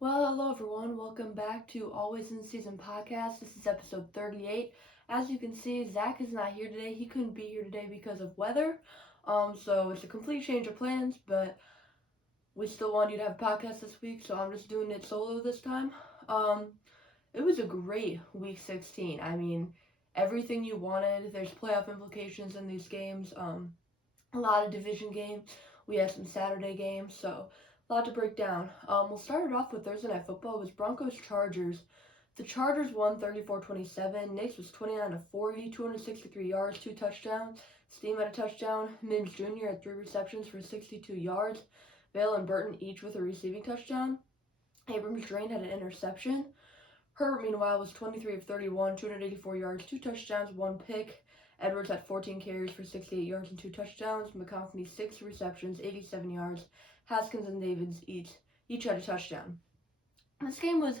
Well, hello everyone. Welcome back to Always in Season podcast. This is episode 38. As you can see, Zach is not here today. He couldn't be here today because of weather. So it's a complete change of plans, but we still want you to have a podcast this week, so I'm just doing it solo this time. Um, it was a great week 16. I mean, everything you wanted. There's playoff implications in these games. A lot of division games. We had some Saturday games, so a lot to break down. We'll start it off with Thursday Night Football. It was Broncos Chargers. The Chargers won 34-27. Knicks was 29-40, 263 yards, 2 touchdowns. Steam had a touchdown. Mims Jr. had 3 receptions for 62 yards. Vale and Burton each with a receiving touchdown. Abrams Drain had an interception. Herbert, meanwhile, was 23 of 31, 284 yards, 2 touchdowns, 1 pick. Edwards had 14 carries for 68 yards and 2 touchdowns. McConkey 6 receptions, 87 yards. Haskins and Davids each had a touchdown. This game was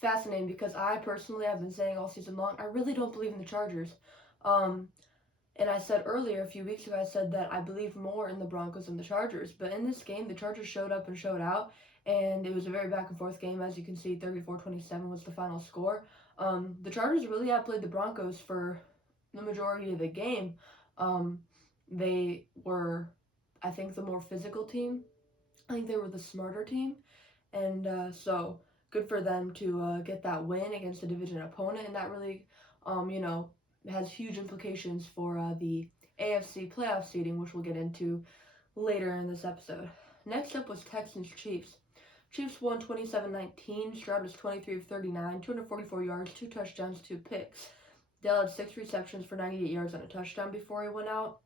fascinating because I personally have been saying all season long, I really don't believe in the Chargers. And I said earlier, a few weeks ago, I said that I believe more in the Broncos than the Chargers. But in this game, the Chargers showed up and showed out. And it was a very back and forth game. As you can see, 34-27 was the final score. The Chargers really outplayed the Broncos for the majority of the game. They were, I think, the more physical team. I think they were the smarter team. And so good for them to get that win against a division opponent. And that really, has huge implications for the AFC playoff seeding, which we'll get into later in this episode. Next up was Texans Chiefs. Chiefs won 27-19. Stroud was 23 of 39, 244 yards, 2 touchdowns, 2 picks. Dell had 6 receptions for 98 yards and a touchdown before he went out.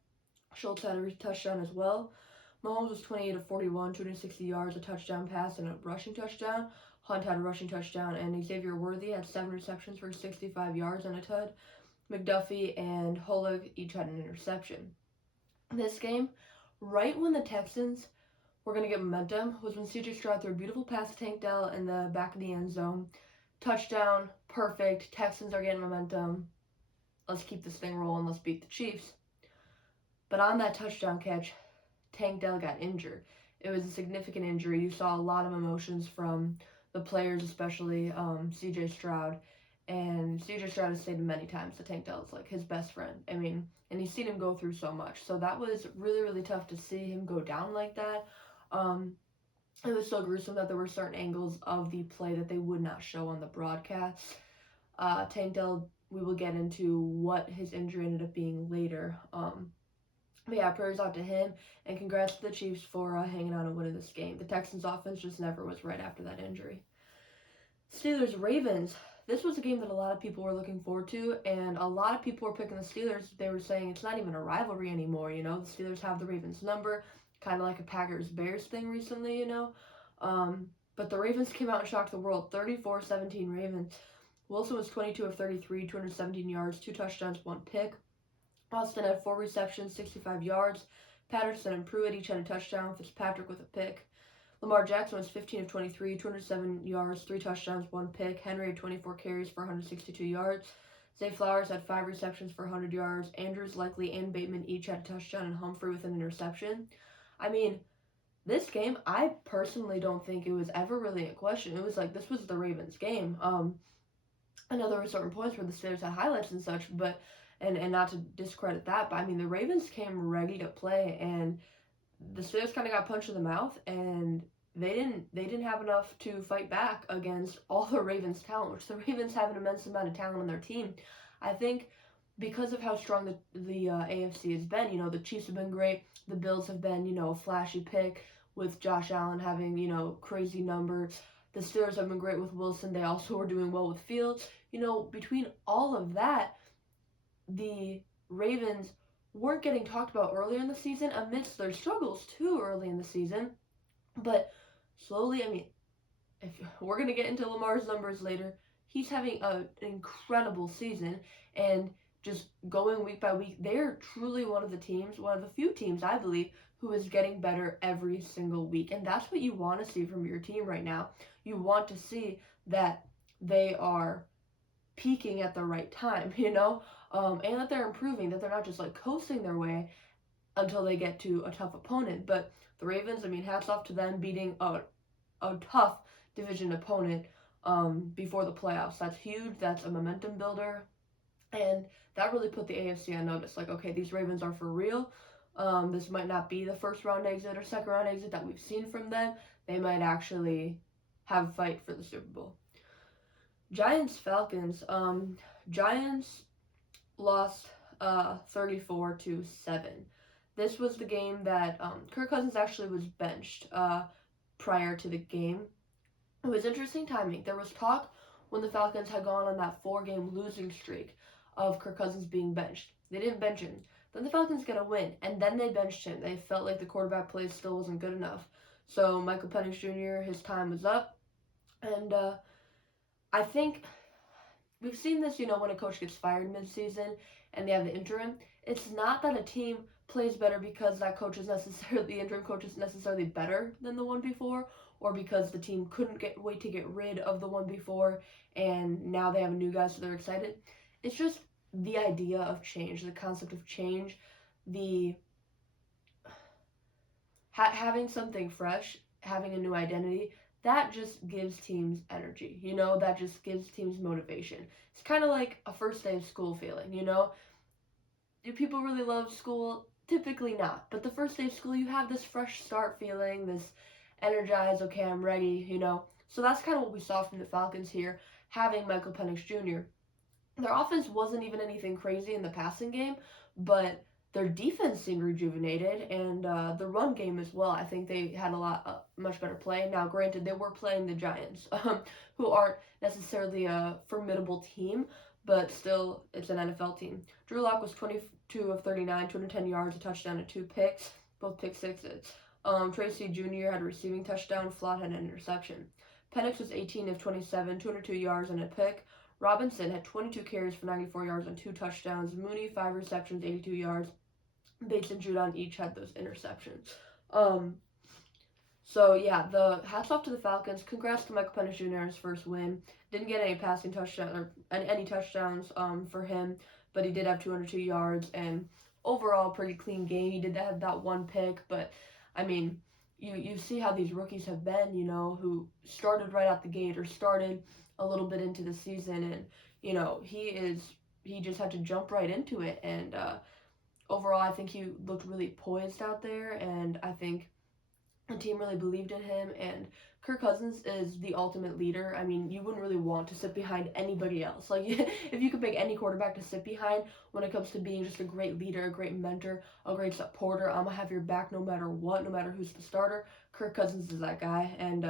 Schultz had a touchdown as well. Mahomes was 28 of 41, 260 yards, a touchdown pass, and a rushing touchdown. Hunt had a rushing touchdown, and Xavier Worthy had 7 receptions for 65 yards and a tud. McDuffie and Holig each had an interception. This game, right when the Texans were going to get momentum, was when C.J. Stroud threw a beautiful pass to Tank Dell in the back of the end zone. Touchdown, perfect. Texans are getting momentum. Let's keep this thing rolling. Let's beat the Chiefs. But on that touchdown catch, Tank Dell got injured. It was a significant injury. You saw a lot of emotions from the players, especially C.J. Stroud. And C.J. Stroud has stated many times that Tank Dell is like his best friend. I mean, and he's seen him go through so much. So that was really, really tough to see him go down like that. It was so gruesome that there were certain angles of the play that they would not show on the broadcast. Tank Dell, we will get into what his injury ended up being later. But yeah, prayers out to him, and congrats to the Chiefs for hanging on and winning this game. The Texans' offense just never was right after that injury. Steelers-Ravens. This was a game that a lot of people were looking forward to, and a lot of people were picking the Steelers. They were saying it's not even a rivalry anymore, the Steelers have the Ravens number, kind of like a Packers-Bears thing recently, But the Ravens came out and shocked the world, 34-17 Ravens. Wilson was 22 of 33, 217 yards, 2 touchdowns, 1 pick. Austin had 4 receptions, 65 yards. Patterson and Pruitt each had a touchdown, Fitzpatrick with a pick. Lamar Jackson was 15 of 23, 207 yards, 3 touchdowns, 1 pick. Henry had 24 carries for 162 yards. Zay Flowers had 5 receptions for 100 yards. Andrews, Likely, and Bateman each had a touchdown, and Humphrey with an interception. I mean, this game, I personally don't think it was ever really in question. It was like, this was the Ravens game. I know there were certain points where the Steelers had highlights and such, but and not to discredit that, but I mean, the Ravens came ready to play, and the Steelers kind of got punched in the mouth, and they didn't have enough to fight back against all the Ravens' talent, which the Ravens have an immense amount of talent on their team. I think because of how strong the AFC has been, the Chiefs have been great, the Bills have been, a flashy pick with Josh Allen having, crazy numbers. The Steelers have been great with Wilson. They also were doing well with Fields. Between all of that, the Ravens weren't getting talked about earlier in the season amidst their struggles too early in the season. But slowly, I mean, if we're going to get into Lamar's numbers later, he's having an incredible season, and just going week by week, they're truly one of the few teams, I believe, who is getting better every single week. And that's what you want to see from your team right now. You want to see that they are peaking at the right time, and that they're improving, that they're not just like coasting their way until they get to a tough opponent. But the Ravens, I mean, hats off to them beating a tough division opponent before the playoffs. That's huge. That's a momentum builder. And that really put the AFC on notice. Like, okay, these Ravens are for real. This might not be the first round exit or second round exit that we've seen from them. They might actually have a fight for the Super Bowl. Giants Falcons. Giants lost 34-7. This was the game that Kirk Cousins actually was benched prior to the game. It was interesting timing. There was talk when the Falcons had gone on that 4-game losing streak of Kirk Cousins being benched. They didn't bench him. Then the Falcons get a win, and then they benched him. They felt like the quarterback play still wasn't good enough. So Michael Penix Jr., his time was up. And I think we've seen this, when a coach gets fired mid-season and they have the interim. It's not that a team plays better because that coach is necessarily, the interim coach is necessarily better than the one before, or because the team couldn't wait to get rid of the one before and now they have a new guy so they're excited. It's just the idea of change, the concept of change, the having something fresh, having a new identity. That just gives teams energy, that just gives teams motivation. It's kind of like a first day of school feeling, Do people really love school? Typically not. But the first day of school, you have this fresh start feeling, this energized, okay, I'm ready, So that's kind of what we saw from the Falcons here, having Michael Penix Jr. Their offense wasn't even anything crazy in the passing game, but their defense seemed rejuvenated, and the run game as well. I think they had a much better play. Now, granted, they were playing the Giants, who aren't necessarily a formidable team, but still, it's an NFL team. Drew Lock was 22 of 39, 210 yards, a touchdown, and 2 picks, both pick sixes. Tracy Jr. had a receiving touchdown. Flott had an interception. Penix was 18 of 27, 202 yards, and a pick. Robinson had 22 carries for 94 yards and 2 touchdowns. Mooney, 5 receptions, 82 yards. Bates and Judon each had those interceptions. So yeah, the hats off to the Falcons. Congrats to Michael Penix Jr. his first win. Didn't get any passing touchdowns or any touchdowns for him, but he did have 202 yards and overall pretty clean game. He did have that one pick, but I mean, you see how these rookies have been, who started right out the gate or started a little bit into the season, and he just had to jump right into it, and overall I think he looked really poised out there, and I think the team really believed in him, and Kirk Cousins is the ultimate leader. I mean, you wouldn't really want to sit behind anybody else. Like, if you could pick any quarterback to sit behind when it comes to being just a great leader, a great mentor, a great supporter, I'm going to have your back no matter what, no matter who's the starter, Kirk Cousins is that guy, and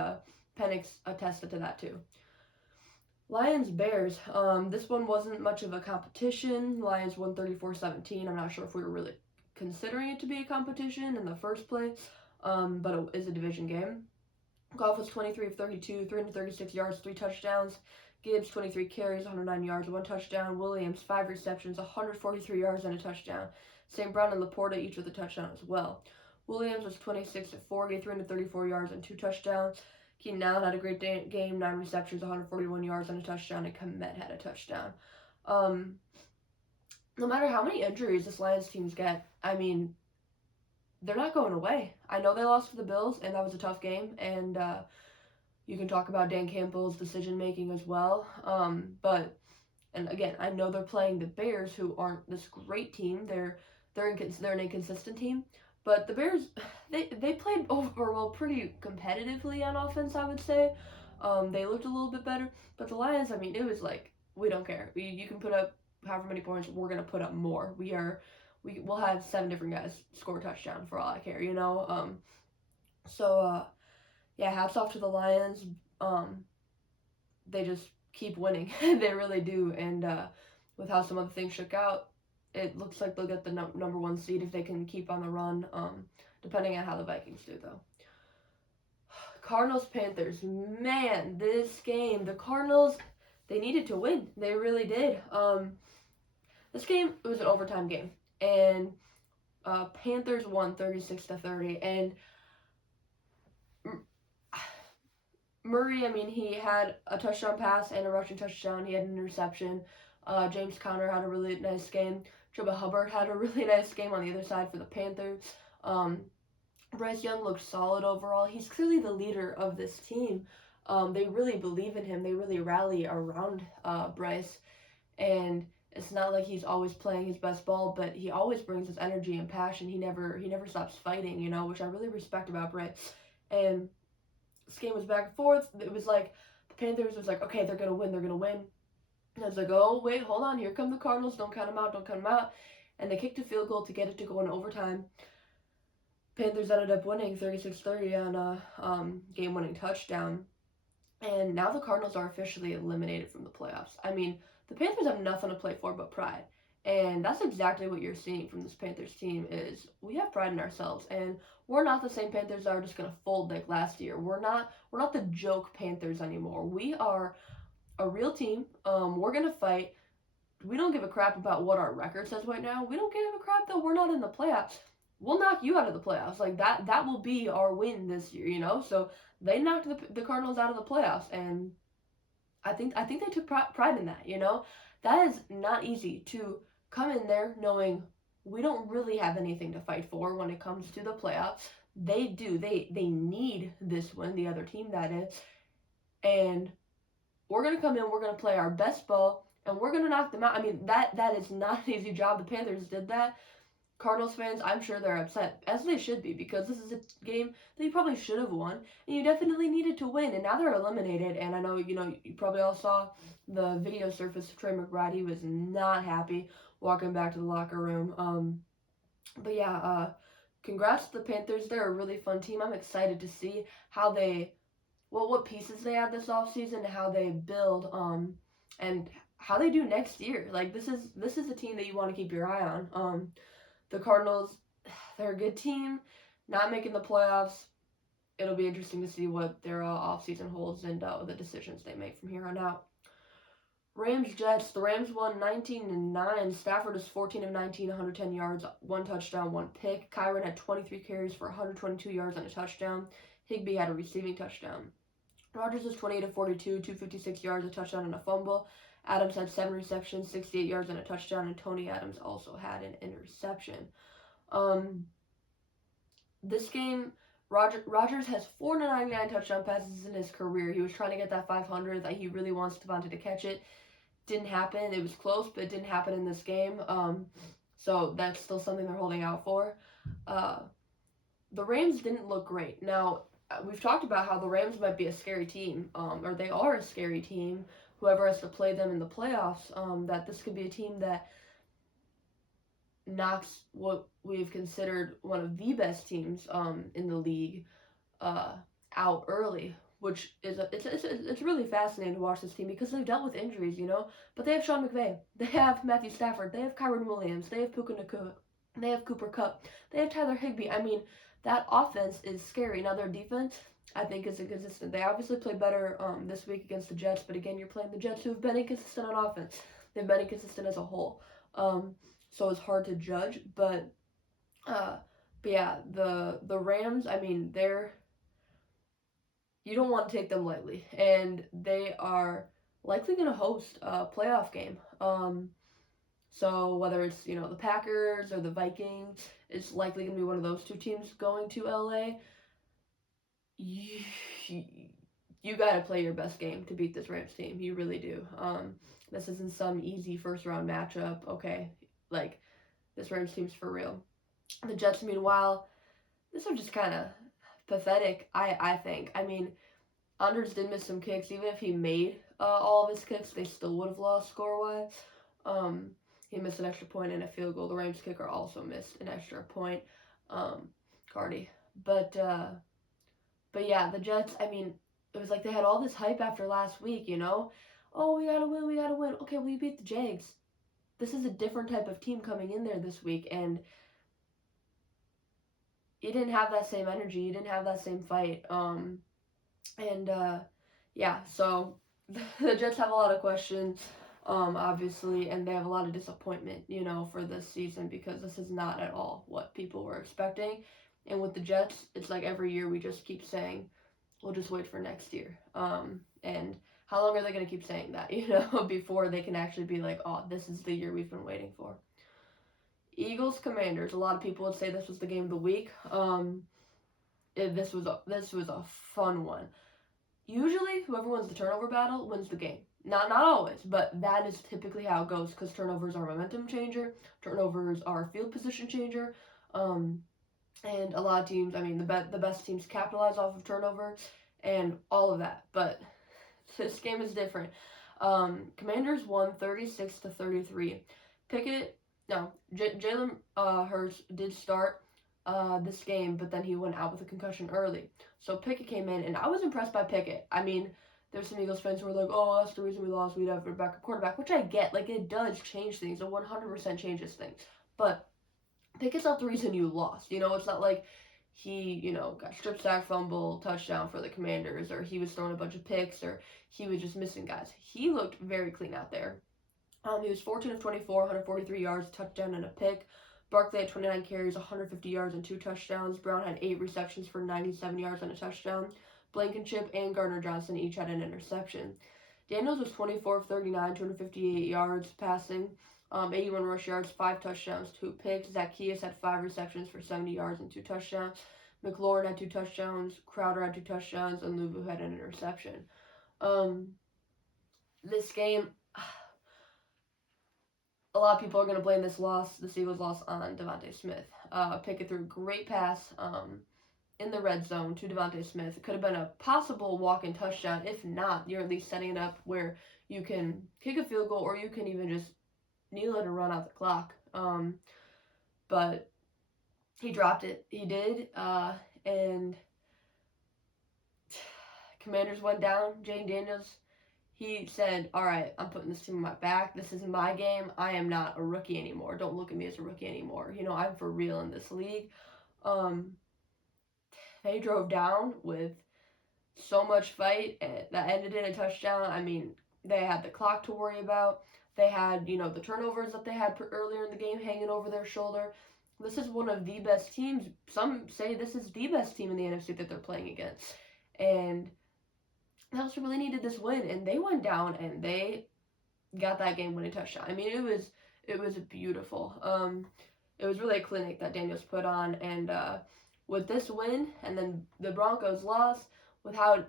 Penix attested to that too. Lions-Bears. This one wasn't much of a competition. Lions won 34-17. I'm not sure if we were really considering it to be a competition in the first place, but it is a division game. Goff was 23 of 32, 336 yards, 3 touchdowns. Gibbs, 23 carries, 109 yards, 1 touchdown. Williams, 5 receptions, 143 yards, and a touchdown. St. Brown and Laporta each with a touchdown as well. Williams was 26 of 40, 334 yards, and 2 touchdowns. Keenan Allen had a great game, 9 receptions, 141 yards, and a touchdown, and Komet had a touchdown. No matter how many injuries this Lions teams get, I mean, they're not going away. I know they lost to the Bills, and that was a tough game, and you can talk about Dan Campbell's decision-making as well, and again, I know they're playing the Bears, who aren't this great team. They're an inconsistent team, but the Bears, they played overall pretty competitively on offense, I would say. They looked a little bit better, but the Lions, I mean, it was like, we don't care. You can put up however many points, we're going to put up more. We'll have 7 different guys score a touchdown for all I care, Yeah, hats off to the Lions. They just keep winning. They really do, and with how some other things shook out, it looks like they'll get the number 1 seed if they can keep on the run, depending on how the Vikings do, though. Cardinals-Panthers. Man, this game, the Cardinals, they needed to win. They really did. This game, it was an overtime game, and Panthers won 36-30, and Murray, I mean, he had a touchdown pass and a rushing touchdown. He had an interception. James Conner had a really nice game. Chuba Hubbard had a really nice game on the other side for the Panthers. Bryce Young looked solid overall. He's clearly the leader of this team. They really believe in him. They really rally around Bryce, and it's not like he's always playing his best ball, but he always brings his energy and passion. He never stops fighting, which I really respect about Bryce. And this game was back and forth. It was like the Panthers was like, okay, they're gonna win, they're gonna win. And I was like, oh wait, hold on, here come the Cardinals. Don't count them out, don't count them out. And they kicked a field goal to get it to go in overtime. Panthers ended up winning 36-30 on a game-winning touchdown. And now the Cardinals are officially eliminated from the playoffs. I mean, the Panthers have nothing to play for but pride. And that's exactly what you're seeing from this Panthers team is we have pride in ourselves, and we're not the same Panthers that are just gonna fold like last year. We're not the joke Panthers anymore. We are a real team. We're gonna fight. We don't give a crap about what our record says right now. We don't give a crap that we're not in the playoffs. We'll knock you out of the playoffs. Like that will be our win this year. So they knocked the Cardinals out of the playoffs, and I think they took pride in that. That is not easy to come in there knowing we don't really have anything to fight for when it comes to the playoffs. They do. They need this win, the other team that is. And we're going to come in, we're going to play our best ball, and we're going to knock them out. I mean, that is not an easy job. The Panthers did that. Cardinals fans, I'm sure they're upset, as they should be, because this is a game that you probably should have won, and you definitely needed to win, and now they're eliminated. And I know, you probably all saw the video surface of Trey McBride. He was not happy walking back to the locker room. But yeah, congrats to the Panthers. They're a really fun team. I'm excited to see how what pieces they have this offseason, how they build, and how they do next year. Like this is a team that you want to keep your eye on. The Cardinals, they're a good team, not making the playoffs. It'll be interesting to see what their offseason holds and the decisions they make from here on out. Rams Jets. The Rams won 19-9. Stafford is 14 of 19, 110 yards, 1 touchdown, 1 pick. Kyron had 23 carries for 122 yards and a touchdown. Higbee had a receiving touchdown. Rodgers was 28 of 42, 256 yards, a touchdown, and a fumble. Adams had 7 receptions, 68 yards, and a touchdown, and Tony Adams also had an interception. This game, Rodgers has 499 touchdown passes in his career. He was trying to get that 500 that he really wants Devontae to catch it. Didn't happen. It was close, but it didn't happen in this game. So that's still something they're holding out for. The Rams didn't look great. Now, we've talked about how the Rams might be a scary team, or they are a scary team. Whoever has to play them in the playoffs, that this could be a team that knocks what we've considered one of the best teams in the league out early, which is it's really fascinating to watch this team because they've dealt with injuries, but they have Sean McVay, they have Matthew Stafford, they have Kyron Williams, they have Puka Nacua, they have Cooper Kupp, they have Tyler Higbee. I mean, that offense is scary. Now their defense, I think, is inconsistent. They obviously played better this week against the Jets, but again, you're playing the Jets who have been inconsistent on offense. They've been inconsistent as a whole. So it's hard to judge, but yeah, the Rams, I mean, you don't want to take them lightly, and they are likely going to host a playoff game. So whether it's, the Packers or the Vikings, it's likely going to be one of those two teams going to LA. You got to play your best game to beat this Rams team. You really do. This isn't some easy first round matchup. Okay, like this Rams team's for real. The Jets, meanwhile, this is just kind of pathetic. I think. I mean, Anders did miss some kicks. Even if he made all of his kicks, they still would have lost score wise. He missed an extra point and a field goal. The Rams kicker also missed an extra point. Cardi, but yeah, the Jets, I mean, it was like they had all this hype after last week, Oh, we gotta win. Okay, well, you beat the Jags. This is a different type of team coming in there this week, and you didn't have that same energy. You didn't have that same fight. Yeah, so the Jets have a lot of questions, obviously, and they have a lot of disappointment, for this season because this is not at all what people were expecting. And with the Jets, it's like every year we just keep saying, we'll just wait for next year. And how long are they going to keep saying that, before they can actually be like, oh, this is the year we've been waiting for. Eagles Commanders. A lot of people would say this was the game of the week. This was a fun one. usually whoever wins the turnover battle wins the game. Not always, but that is typically how it goes because turnovers are a momentum changer. Turnovers are a field position changer. Um, and a lot of teams, I mean, the best teams capitalize off of turnover and all of that. But this game is different. Commanders won 36-33. Pickett, no, Jalen Hurts did start this game, but then he went out with a concussion early. So Pickett came in, and I was impressed by Pickett. I mean, there's some Eagles fans who were like, "Oh, that's the reason we lost. We'd have a backup quarterback," which I get. Like, it does change things. It 100% changes things. But Pickett's not the reason you lost. You know, it's not like he, got strip sack, fumble, touchdown for the Commanders, or he was throwing a bunch of picks, or he was just missing guys. He looked very clean out there. He was 14 of 24, 143 yards, touchdown, and a pick. Barkley had 29 carries, 150 yards, and 2 touchdowns. Brown had 8 receptions for 97 yards and a touchdown. Blankenship and Gardner Johnson each had an interception. Daniels was 24 of 39, 258 yards passing, 81 rush yards, 5 touchdowns, 2 picks. Zacchaeus had 5 receptions for 70 yards and 2 touchdowns. McLaurin had 2 touchdowns. Crowder had 2 touchdowns, and Luvu had an interception. This game, a lot of people are going to blame this Eagles loss, on Devontae Smith. Pickett threw a great pass in the red zone to Devontae Smith. It could have been a possible walk-in touchdown. If not, you're at least setting it up where you can kick a field goal or you can even just kneel it and run out the clock. But he dropped it. He did. And Commanders went down. Jane Daniels, he said, "All right, I'm putting this team on my back. This is my game. I am not a rookie anymore. Don't look at me as a rookie anymore. I'm for real in this league." They drove down with so much fight that ended in a touchdown. I mean, they had the clock to worry about. They had, the turnovers that they had earlier in the game hanging over their shoulder. This is one of the best teams. Some say this is the best team in the NFC that they're playing against. And they also really needed this win. And they went down and they got that game-winning touchdown. I mean, it was beautiful. It was really a clinic that Daniels put on. And with this win and then the Broncos loss, with how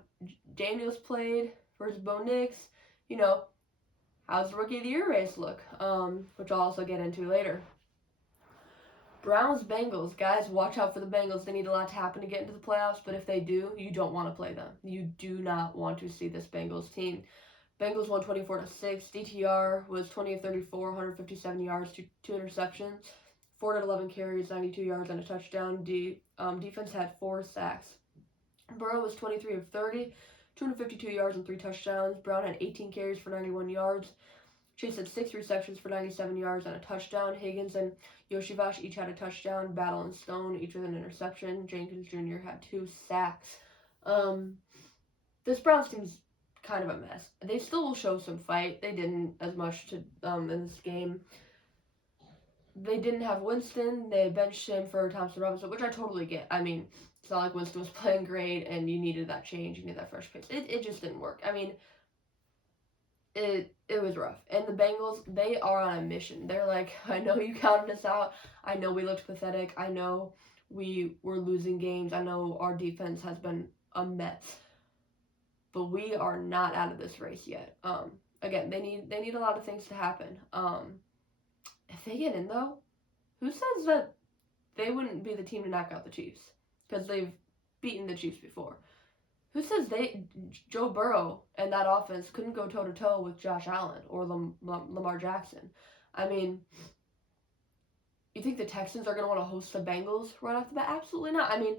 Daniels played versus Bo Nix, how's the Rookie of the Year race look? Which I'll also get into later. Browns, Bengals. Guys, watch out for the Bengals. They need a lot to happen to get into the playoffs, but if they do, you don't want to play them. You do not want to see this Bengals team. Bengals won 24-6. DTR was 20 of 34, 157 yards, 2 interceptions. 4-11 carries, 92 yards, and a touchdown. Defense had 4 sacks. Burrow was 23 of 30, 252 yards, and 3 touchdowns. Brown had 18 carries for 91 yards. Chase had 6 receptions for 97 yards and a touchdown. Higgins and Yoshivash each had a touchdown. Battle and Stone each with an interception. Jenkins Jr. had 2 sacks. This Browns team's kind of a mess. They still will show some fight. They didn't as much in this game. They didn't have Winston. They benched him for Thompson Robinson, which I totally get. I mean, it's not like Winston was playing great and you needed that change. You needed that fresh pace. It just didn't work. I mean, it was rough. And the Bengals, they are on a mission. They're like, I know you counted us out. I know we looked pathetic. I know we were losing games. I know our defense has been a mess. But we are not out of this race yet. Again, they need a lot of things to happen. If they get in, though, who says that they wouldn't be the team to knock out the Chiefs? Because they've beaten the Chiefs before. Who says Joe Burrow and that offense couldn't go toe-to-toe with Josh Allen or Lamar Jackson? I mean, you think the Texans are going to want to host the Bengals right off the bat? Absolutely not. I mean,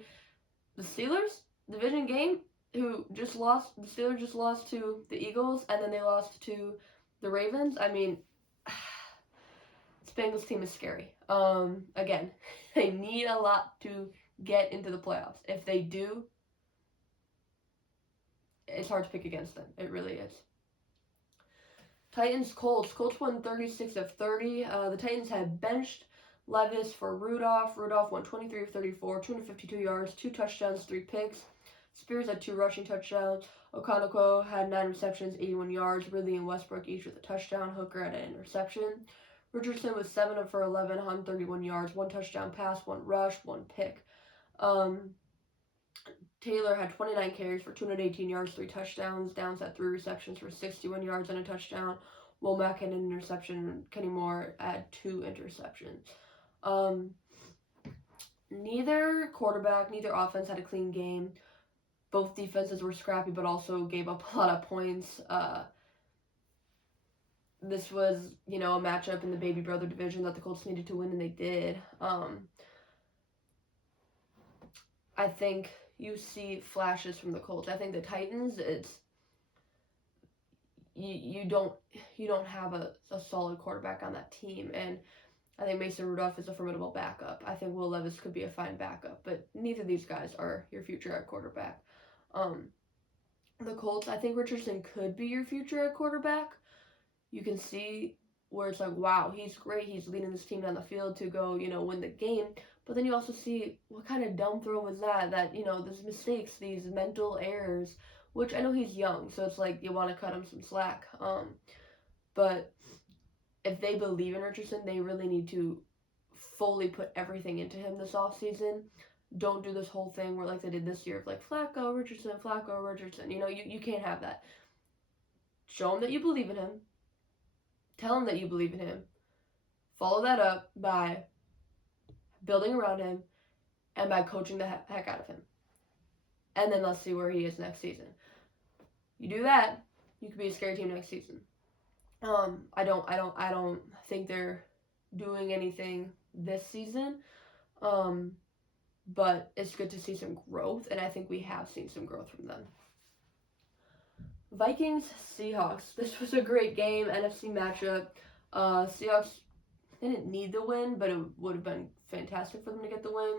the Steelers, division game, the Steelers just lost to the Eagles, and then they lost to the Ravens. I mean, this Bengals team is scary. Again, they need a lot to get into the playoffs. If they do, it's hard to pick against them. It really is. Titans, Colts. Colts won 36 of 30. The Titans had benched Levis for Rudolph. Rudolph won 23 of 34, 252 yards, 2 touchdowns, 3 picks. Spears had 2 rushing touchdowns. Okonkwo had 9 receptions, 81 yards. Ridley and Westbrook each with a touchdown. Hooker had an interception. Richardson was 7 for 11, 131 yards, 1 touchdown pass, 1 rush, 1 pick. Taylor had 29 carries for 218 yards, 3 touchdowns. Downs had 3 receptions for 61 yards and a touchdown. Womack had an interception. Kenny Moore had 2 interceptions. Neither quarterback, neither offense had a clean game. Both defenses were scrappy, but also gave up a lot of points. This was, a matchup in the baby brother division that the Colts needed to win, and they did. I think you see flashes from the Colts. I think the Titans, it's you don't have a solid quarterback on that team, and I think Mason Rudolph is a formidable backup. I think Will Levis could be a fine backup, but neither of these guys are your future at quarterback. The Colts, I think Richardson could be your future at quarterback. You can see where it's like, wow, he's great. He's leading this team down the field to go, win the game. But then you also see what kind of dumb throw was that, these mistakes, these mental errors, which I know he's young, so it's like you want to cut him some slack. But if they believe in Richardson, they really need to fully put everything into him this offseason. Don't do this whole thing where like they did this year of like Flacco, Richardson. You can't have that. Show him that you believe in him. Tell him that you believe in him. Follow that up by building around him and by coaching the heck out of him. And then let's see where he is next season. You do that, you could be a scary team next season. I don't think they're doing anything this season. But it's good to see some growth, and I think we have seen some growth from them. Vikings, Seahawks. This was a great game, NFC matchup. Seahawks didn't need the win, but it would have been fantastic for them to get the win.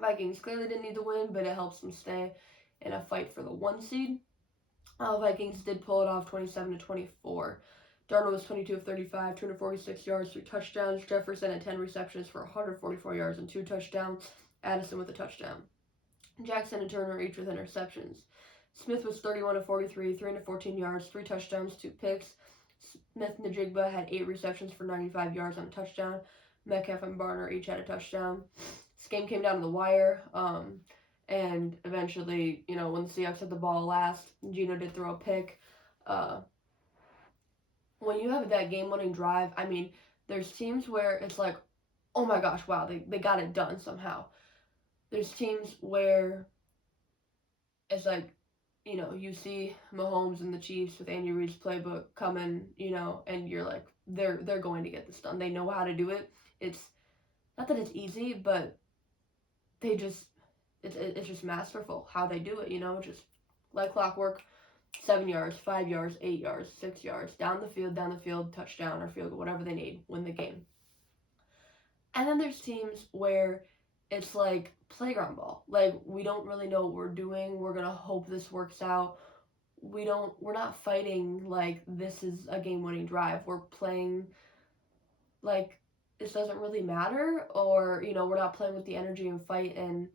Vikings clearly didn't need the win, but it helps them stay in a fight for the 1 seed. Vikings did pull it off 27-24. Darnold was 22 of 35, 246 yards, 3 touchdowns. Jefferson had 10 receptions for 144 yards and 2 touchdowns. Addison with a touchdown. Jackson and Turner each with interceptions. Smith was 31 of 43, 314 yards, 3 touchdowns, 2 picks. Smith-Njigba had 8 receptions for 95 yards and a touchdown. Metcalf and Barner each had a touchdown. This game came down to the wire, and eventually, when the Seahawks had the ball last, Geno did throw a pick. When you have that game-winning drive, there's teams where it's like, oh my gosh, wow, they got it done somehow. There's teams where it's like, you see Mahomes and the Chiefs with Andy Reid's playbook coming, and you're like, they're going to get this done. They know how to do it. It's not that it's easy, but it's just masterful how they do it, just like clockwork. 7 yards, 5 yards, 8 yards, 6 yards, down the field, touchdown or field goal, whatever they need, win the game. And then there's teams where it's like playground ball. Like, we don't really know what we're doing. We're going to hope this works out. We're not fighting like this is a game-winning drive. We're playing like this doesn't really matter, or, we're not playing with the energy and fight and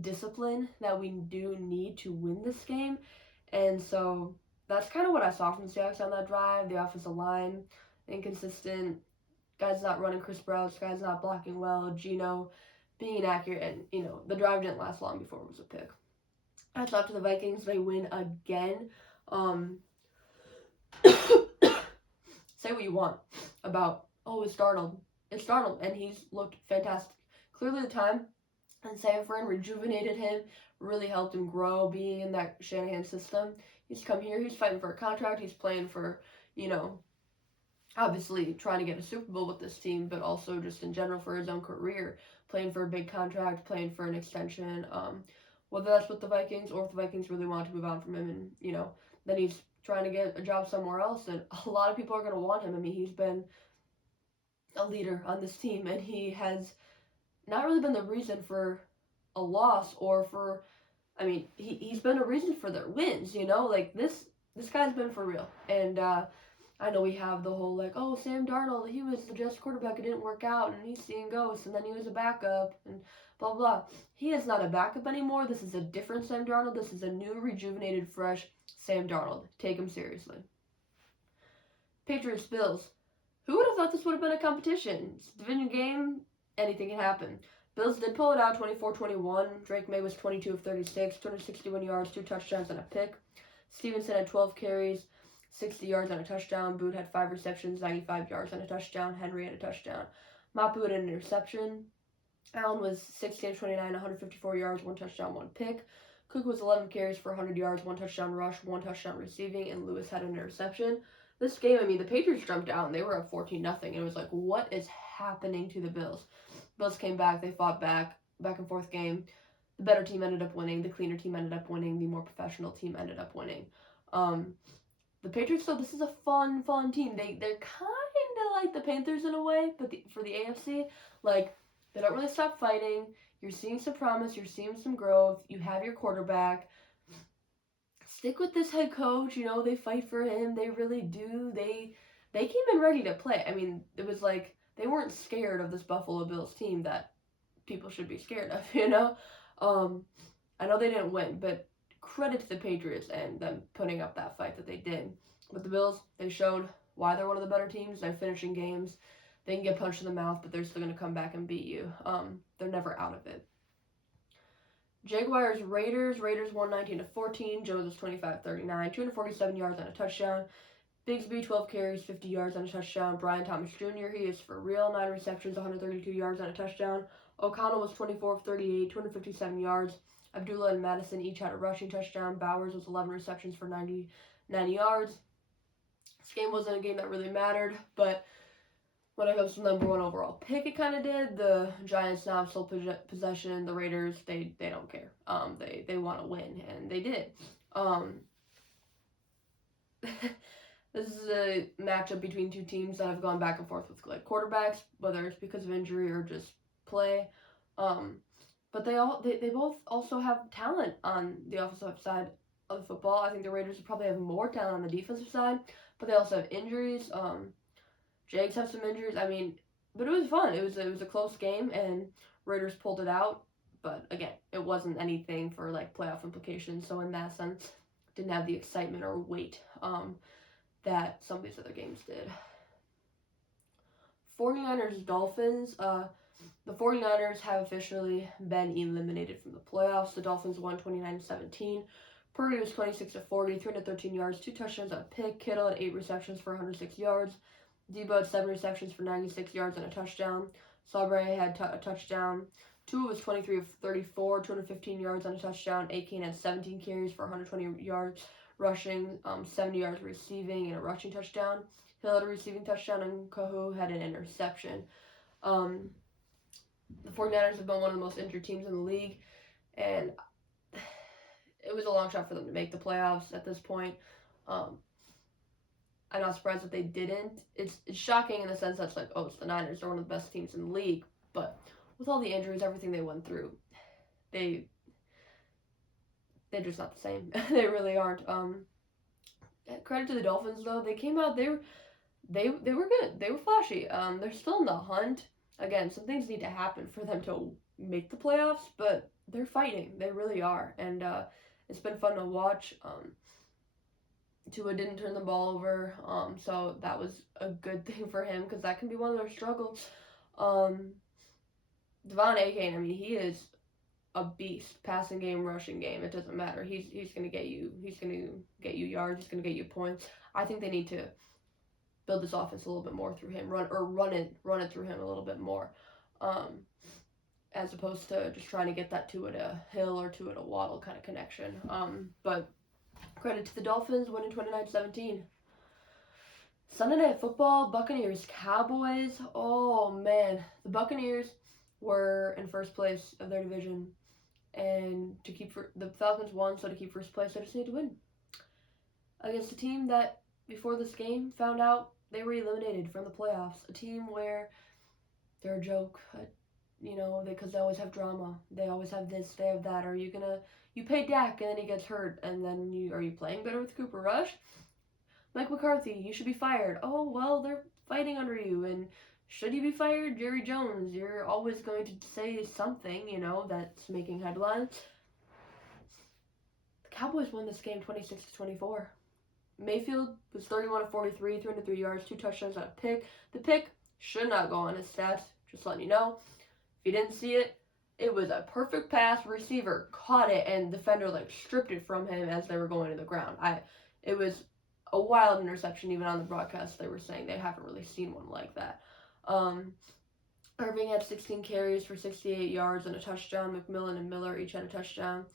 discipline that we do need to win this game. And so that's kind of what I saw from the Seahawks on that drive. The offensive line, inconsistent. Guys not running crisp routes. Guys not blocking well. Geno being inaccurate. And, the drive didn't last long before it was a pick. That's up to the Vikings. They win again. Say what you want about, it's Darnold. It's Darnold, and he's looked fantastic. Clearly the time and Sanford rejuvenated him, really helped him grow being in that Shanahan system. He's come here, he's fighting for a contract, he's playing for, obviously trying to get a Super Bowl with this team, but also just in general for his own career, playing for a big contract, playing for an extension, whether that's with the Vikings or if the Vikings really want to move on from him, and, then he's trying to get a job somewhere else, and a lot of people are going to want him. He's been a leader on this team, and he has not really been the reason for a loss or for, he's been a reason for their wins, like this guy's been for real. And I know we have the whole like, Sam Darnold, he was the Jets quarterback, it didn't work out, and he's seeing ghosts, and then he was a backup, and blah, blah. He is not a backup anymore. This is a different Sam Darnold. This is a new, rejuvenated, fresh Sam Darnold. Take him seriously. Patriots, Bills. Who would have thought this would have been a competition? It's a division game. Anything can happen. Bills did pull it out 24-21. Drake May was 22 of 36, 261 yards, 2 touchdowns, and a pick. Stevenson had 12 carries, 60 yards and a touchdown. Boot had 5 receptions, 95 yards and a touchdown. Henry had a touchdown. Mapu had an interception. Allen was 16 of 29, 154 yards, 1 touchdown, 1 pick. Cook was 11 carries for 100 yards, 1 touchdown rush, 1 touchdown receiving, and Lewis had an interception. This game, I mean, the Patriots jumped out and they were up 14-0. It was like, what is happening to the Bills? Bills came back, they fought back and forth game. The better team ended up winning, the cleaner team ended up winning, the more professional team ended up winning. The Patriots, though, this is a fun team. They're kind of like the Panthers in a way, but for the AFC, like, they don't really stop fighting. You're seeing some promise. You're seeing some growth. You have your quarterback. Stick with this head coach. You know, they fight for him. They really do. They came in ready to play. I mean, it was like they weren't scared of this Buffalo Bills team that people should be scared of, you know? I know they didn't win, but credit to the Patriots and them putting up that fight that they did. But the Bills, they showed why they're one of the better teams. They're finishing games. They can get punched in the mouth, but they're still going to come back and beat you. They're never out of it. Jaguars, Raiders. Raiders won 19-14. Jones was 25-39. 247 yards and a touchdown. Bigsby, 12 carries, 50 yards and a touchdown. Brian Thomas Jr., he is for real. 9 receptions, 132 yards and a touchdown. O'Connell was 24 of 38, 257 yards. Abdullah and Madison each had a rushing touchdown. Bowers was 11 receptions for 90 yards. This game wasn't a game that really mattered, but when it comes to number 1 overall pick, it kind of did. The Giants now have sole possession. The Raiders, they don't care. They want to win, and they did. This is a matchup between two teams that have gone back and forth with like quarterbacks, whether it's because of injury or just play. But they both also have talent on the offensive side of the football. I think the Raiders probably have more talent on the defensive side, but they also have injuries. Jags have some injuries. I mean, but it was fun. It was a close game, and Raiders pulled it out. But again, it wasn't anything for like playoff implications. So in that sense, didn't have the excitement or weight that some of these other games did. 49ers Dolphins. The 49ers have officially been eliminated from the playoffs. The Dolphins won 29-17. Purdy was 26 of 40, 313 yards, 2 touchdowns and a pick. Kittle had 8 receptions for 106 yards. Debo had 7 receptions for 96 yards and a touchdown. Saubre had a touchdown. Tua was 23 of 34, 215 yards and a touchdown. Akane had 17 carries for 120 yards rushing, 70 yards receiving, and a rushing touchdown. Hill had a receiving touchdown, and Kahu had an interception. The 49ers have been one of the most injured teams in the league, and it was a long shot for them to make the playoffs at this point. I'm not surprised that they didn't. It's shocking in the sense that it's like, oh, it's the Niners. They're one of the best teams in the league. But with all the injuries, everything they went through, they're just not the same. They really aren't. Credit to the Dolphins, though. They came out, they were good. They were flashy. They're still in the hunt. Again, some things need to happen for them to make the playoffs, but they're fighting. They really are. And it's been fun to watch. Tua didn't turn the ball over, so that was a good thing for him because that can be one of their struggles. Devon Akane, I mean, he is a beast. Passing game, rushing game, it doesn't matter. He's gonna get you. He's gonna get you yards. He's gonna get you points. I think they need to build this offense a little bit more through him. Run it through him a little bit more, as opposed to just trying to get that Tua to Hill or Tua to Waddle kind of connection. But credit to the Dolphins winning 29-17. Sunday Night Football, Buccaneers, Cowboys. Oh man, the Buccaneers were in first place of their division, and the Falcons won, so to keep first place, they just need to win against a team that before this game found out they were eliminated from the playoffs. A team where they're a joke, because they always have drama. They always have this, they have that. You pay Dak and then he gets hurt, and then are you playing better with Cooper Rush? Mike McCarthy, you should be fired. Oh, well, they're fighting under you, and should you be fired? Jerry Jones, you're always going to say something, that's making headlines. The Cowboys won this game 26-24. Mayfield was 31 of 43, 303 yards, 2 touchdowns and a pick. The pick should not go on his stats, just letting you know. If you didn't see it, It was a perfect pass. Receiver caught it, and defender like stripped it from him as they were going to the ground. It was a wild interception. Even on the broadcast, they were saying they haven't really seen one like that. Irving had 16 carries for 68 yards and a touchdown. McMillan and Miller each had a touchdown.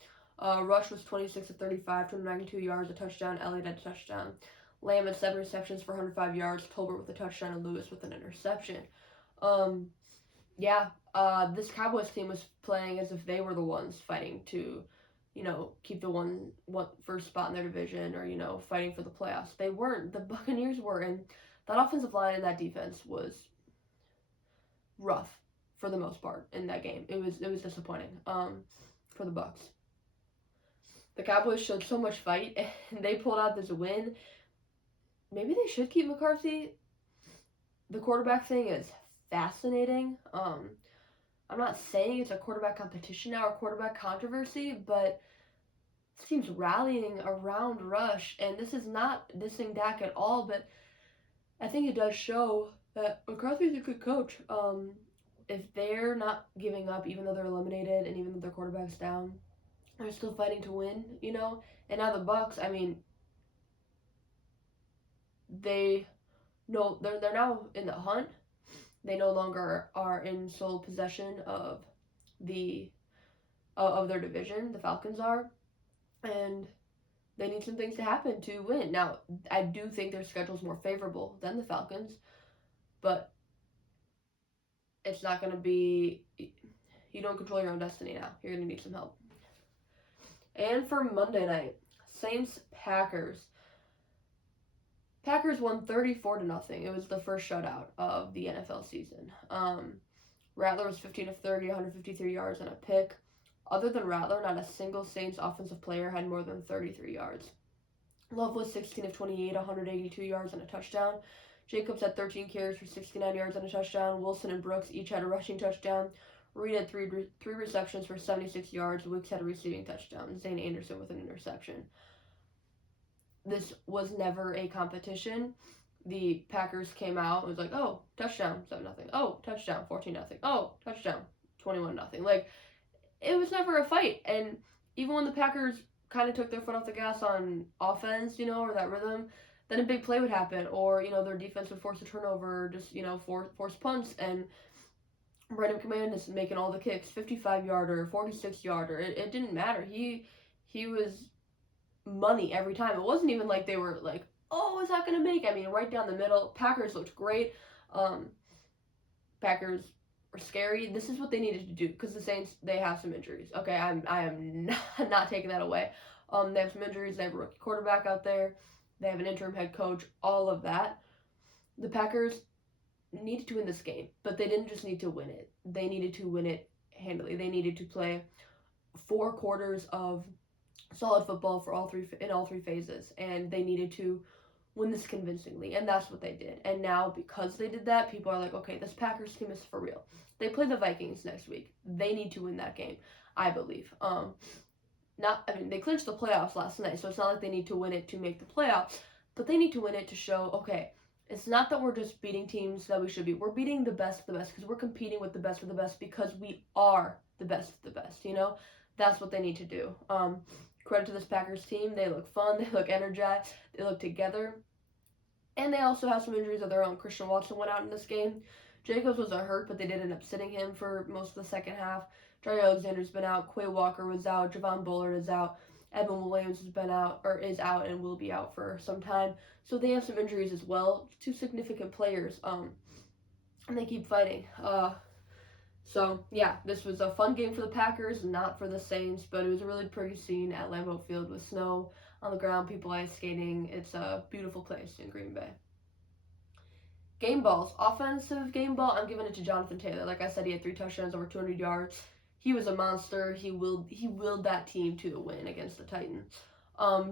Rush was 26 of 35, 292 yards, a touchdown. Elliott had a touchdown. Lamb had 7 receptions for 105 yards. Tolbert with a touchdown and Lewis with an interception. This Cowboys team was playing as if they were the ones fighting to, keep the one first spot in their division or, fighting for the playoffs. They weren't. The Buccaneers were, and that offensive line and that defense was rough for the most part in that game. It was disappointing for the Bucs. The Cowboys showed so much fight, and they pulled out this win. Maybe they should keep McCarthy. The quarterback thing is fascinating. I'm not saying it's a quarterback competition now or quarterback controversy, but this team's rallying around Rush, and this is not dissing Dak at all, but I think it does show that McCarthy's a good coach. If they're not giving up, even though they're eliminated and even though their quarterback's down, they're still fighting to win, And now the Bucs, they're now in the hunt. They no longer are in sole possession of their division. The Falcons are, and they need some things to happen to win. Now, I do think their schedule's more favorable than the Falcons, but it's not going to be. You don't control your own destiny now. You're going to need some help. And for Monday night, Saints-Packers. Packers won 34-0. It was the first shutout of the NFL season. Rattler was 15 of 30, 153 yards and a pick. Other than Rattler, not a single Saints offensive player had more than 33 yards. Love was 16 of 28, 182 yards and a touchdown. Jacobs had 13 carries for 69 yards and a touchdown. Wilson and Brooks each had a rushing touchdown. Reed had three receptions for 76 yards. Wicks had a receiving touchdown. Zane Anderson with an interception. This was never a competition. The Packers came out and was like, oh, touchdown, 7-0. Oh, touchdown, 14-0. Oh, touchdown, 21-0. Like, it was never a fight. And even when the Packers kind of took their foot off the gas on offense, or that rhythm, then a big play would happen. Or, their defense would force a turnover, just, force punts. And Brendan McManus making all the kicks, 55-yarder, 46-yarder. It didn't matter. He was money every time. It wasn't even like they were like, oh, is that going to make? Right down the middle. Packers looked great. Packers were scary. This is what they needed to do because the Saints, they have some injuries. Okay, I am not taking that away. They have some injuries. They have a rookie quarterback out there. They have an interim head coach. All of that. The Packers needed to win this game, but they didn't just need to win it. They needed to win it handily. They needed to play 4 quarters of solid football in all three phases, and they needed to win this convincingly, and that's what they did. And now, because they did that, people are like, okay, this Packers team is for real. They play the Vikings next week. They need to win that game, I believe. They clinched the playoffs last night, so it's not like they need to win it to make the playoffs, but they need to win it to show, okay, it's not that we're just beating teams that we should be. We're beating the best of the best because we're competing with the best of the best because we are the best of the best, That's what they need to do. Credit to this Packers team. They look fun. They look energized. They look together. And they also have some injuries of their own. Christian Watson went out in this game. Jacobs was hurt, but they did end up sitting him for most of the second half. Jerry Alexander's been out. Quay Walker was out. Javon Bullard is out. Evan Williams is out and will be out for some time. So they have some injuries as well. 2 significant players. And they keep fighting. This was a fun game for the Packers, not for the Saints, but it was a really pretty scene at Lambeau Field with snow on the ground, people ice skating. It's a beautiful place in Green Bay. Game balls. Offensive game ball, I'm giving it to Jonathan Taylor. Like I said, he had 3 touchdowns, over 200 yards. He was a monster. He willed that team to the win against the Titans.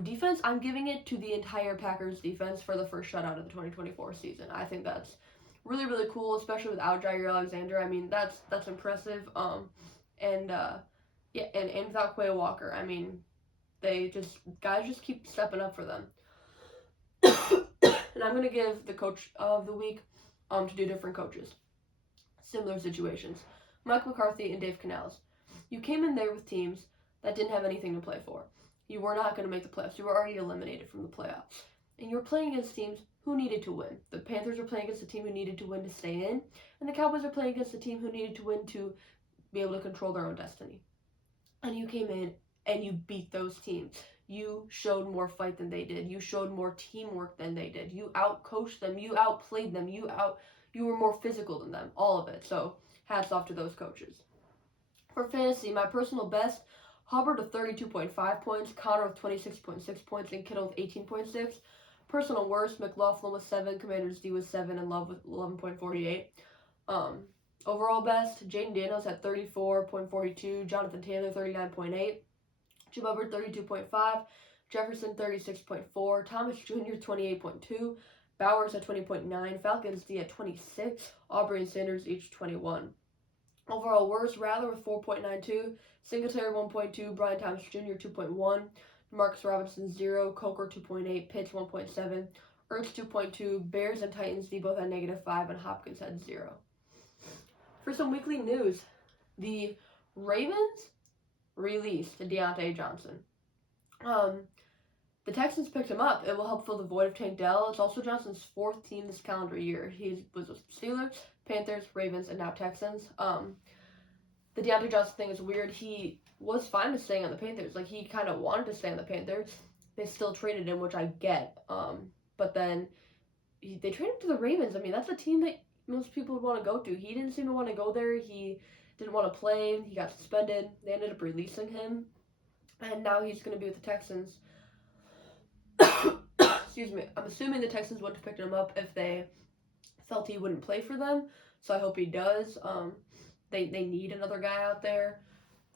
Defense, I'm giving it to the entire Packers defense for the first shutout of the 2024 season. I think that's really, really cool, especially without Jair Alexander. That's impressive. And without Quay Walker, guys just keep stepping up for them. And I'm gonna give the coach of the week to 2 different coaches, similar situations, Mike McCarthy and Dave Canales. You came in there with teams that didn't have anything to play for. You were not going to make the playoffs. You were already eliminated from the playoffs. And you were playing against teams who needed to win. The Panthers were playing against a team who needed to win to stay in, and the Cowboys are playing against a team who needed to win to be able to control their own destiny. And you came in and you beat those teams. You showed more fight than they did. You showed more teamwork than they did. You outcoached them. You outplayed them. You were more physical than them. All of it. So hats off to those coaches. For fantasy, my personal best, Hubbard with 32.5 points, Connor with 26.6 points, and Kittle with 18.6. Personal worst, McLaughlin with 7, Commanders D with 7, and Love with 11.48. Overall best, Jaden Daniels at 34.42, Jonathan Taylor 39.8, Jim Hubbard 32.5, Jefferson 36.4, Thomas Jr. 28.2, Bowers at 20.9, Falcons D at 26, Aubrey and Sanders each 21. Overall worst, Rattler with 4.92, Singletary 1.2, Brian Thomas Jr. 2.1, Marcus Robinson 0, Coker 2.8, Pitts 1.7, Ertz 2.2, Bears and Titans D both had -5, and Hopkins had 0. For some weekly news, the Ravens released Deontay Johnson. The Texans picked him up. It will help fill the void of Tank Dell. It's also Johnson's 4th team this calendar year. He was with Steelers, Panthers, Ravens, and now Texans. The Deontay Johnson thing is weird. He was fine with staying on the Panthers. Like, he kind of wanted to stay on the Panthers. They still traded him, which I get. But then they traded him to the Ravens. I mean, that's a team that most people would want to go to. He didn't seem to want to go there. He didn't want to play. He got suspended. They ended up releasing him. And now he's going to be with the Texans. Excuse me. I'm assuming the Texans would have picked him up if they felt he wouldn't play for them. So I hope he does. They need another guy out there.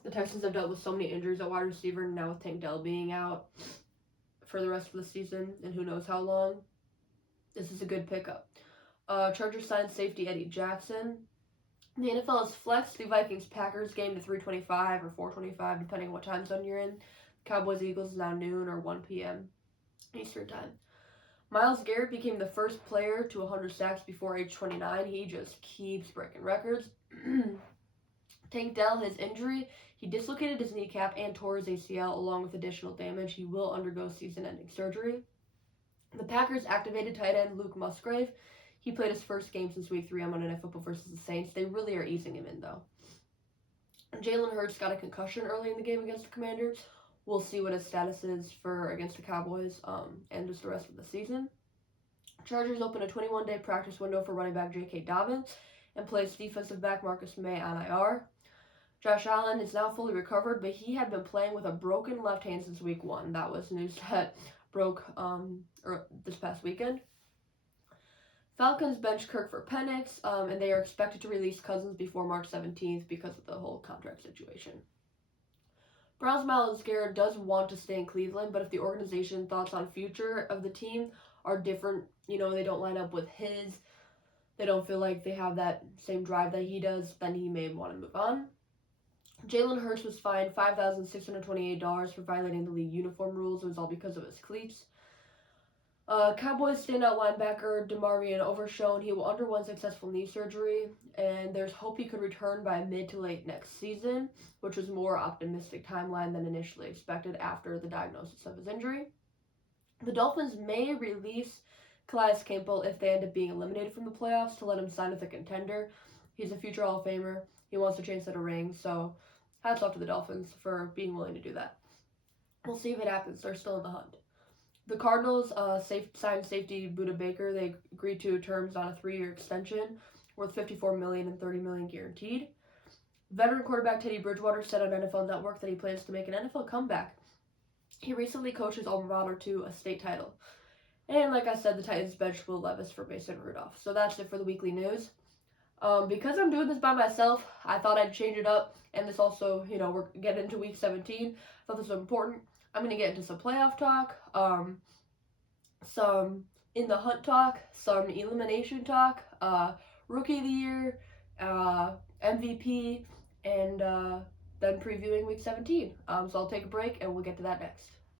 The Texans have dealt with so many injuries at wide receiver, and now with Tank Dell being out for the rest of the season, and who knows how long, this is a good pickup. Chargers signed safety Eddie Jackson. The NFL has flexed the Vikings-Packers game to 3:25 or 4:25, depending on what time zone you're in. Cowboys-Eagles is now noon or 1 p.m. Eastern time. Myles Garrett became the first player to 100 sacks before age 29. He just keeps breaking records. Tank Dell, his injury, he dislocated his kneecap and tore his ACL along with additional damage. He will undergo season-ending surgery. The Packers activated tight end Luke Musgrave. He played his first game since week 3 on Monday Night Football versus the Saints. They really are easing him in, though. Jalen Hurts got a concussion early in the game against the Commanders. We'll see what his status is for against the Cowboys and just the rest of the season. Chargers open a 21-day practice window for running back J.K. Dobbins and placed defensive back Marcus May on IR. Josh Allen is now fully recovered, but he had been playing with a broken left hand since week 1. That was news that broke this past weekend. Falcons bench Kirk for Penix, and they are expected to release Cousins before March 17th because of the whole contract situation. Browns' Myles Garrett does want to stay in Cleveland, but if the organization thoughts on future of the team are different, they don't line up with his, they don't feel like they have that same drive that he does, then he may want to move on. Jalen Hurts was fined $5,628 for violating the league uniform rules. It was all because of his cleats. Cowboys standout linebacker DeMarvion Overshown. He will undergo successful knee surgery, and there's hope he could return by mid to late next season, which was a more optimistic timeline than initially expected after the diagnosis of his injury. The Dolphins may release Calais Campbell if they end up being eliminated from the playoffs to let him sign with a contender. He's a future Hall of Famer. He wants to chase at a ring, so hats off to the Dolphins for being willing to do that. We'll see if it happens. They're still in the hunt. The Cardinals signed safety Budda Baker. They agreed to terms on a 3-year extension worth $54 million and $30 million guaranteed. Veteran quarterback Teddy Bridgewater said on NFL Network that he plans to make an NFL comeback. He recently coached his alma mater to a state title. And like I said, the Titans bench Will Levis for Mason Rudolph. So that's it for the weekly news. Because I'm doing this by myself, I thought I'd change it up. And this also, we're getting into week 17. I thought this was important. I'm going to get into some playoff talk, some in the hunt talk, some elimination talk, rookie of the year, MVP, and then previewing week 17. So I'll take a break and we'll get to that next.